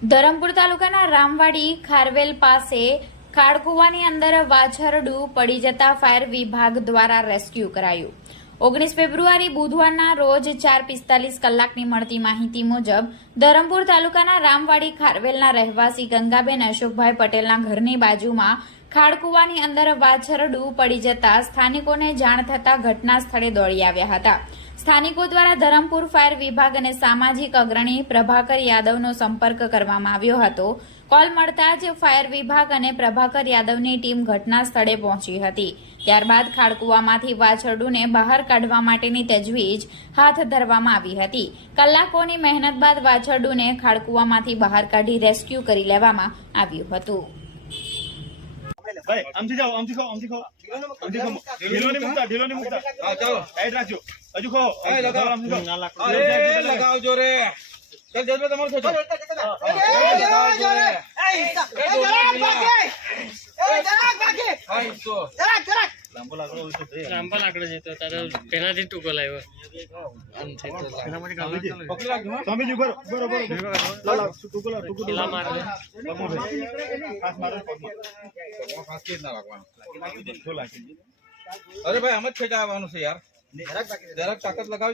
ધરમપુર તાલુકાના રામવાડી ખારવેલ પાસે ખાડકુવાની અંદર વાછરડું પડી જતા ફાયર વિભાગ દ્વારા રેસ્ક્યુ કરાયું. ઓગણીસ ફેબ્રુઆરી બુધવારના રોજ ચાર પિસ્તાલીસ કલાકની મળતી માહિતી મુજબ ધરમપુર તાલુકાના રામવાડી ખારવેલના રહેવાસી ગંગાબેન અશોકભાઈ પટેલના ઘરની બાજુમાં ખાડકુવાની અંદર વાછરડું પડી જતા સ્થાનિકોને જાણ થતા ઘટના સ્થળે દોડી આવ્યા હતા. સ્થાનિકો દ્વારા ધરમપુર ફાયર વિભાગ અને સામાજિક અગ્રણી પ્રભાકર યાદવનો સંપર્ક કરવામાં આવ્યો હતો. કોલ મળતા જ ફાયર વિભાગ અને પ્રભાકર યાદવની ટીમ ઘટના સ્થળે પહોંચી હતી. ત્યારબાદ ખાડકુવામાંથી વાછરડુને બહાર કાઢવા માટેની તજવીજ હાથ ધરવામાં આવી હતી. કલાકોની મહેનત બાદ વાછરડુને ખાડકુવામાંથી બહાર કાઢી રેસ્ક્યુ કરી લેવામાં આવ્યું હતું. ભાઈ આમથી જાઓ આમથી ખાઓ આમથી ખાઓ આમથી ખાઓ ઢીલો નહીં મૂકતા ઢીલો નહીં મૂકતા. હા ચાલો. સાઈડ રાખજો. હજુ ખાઓ હા, લગાવો. આમથી ખાઓ. અરે લગાવજો રે. ચાલ જલ્દી તમારું લગાવજો રે હા ઈ તો લાંબો લાકડો જતો તારે પેનાથી ટૂંકો લાવ્યો. અરે ભાઈ આમ જ ખેંચા આવવાનું છે યાર. જરાક તાકાત લગાવી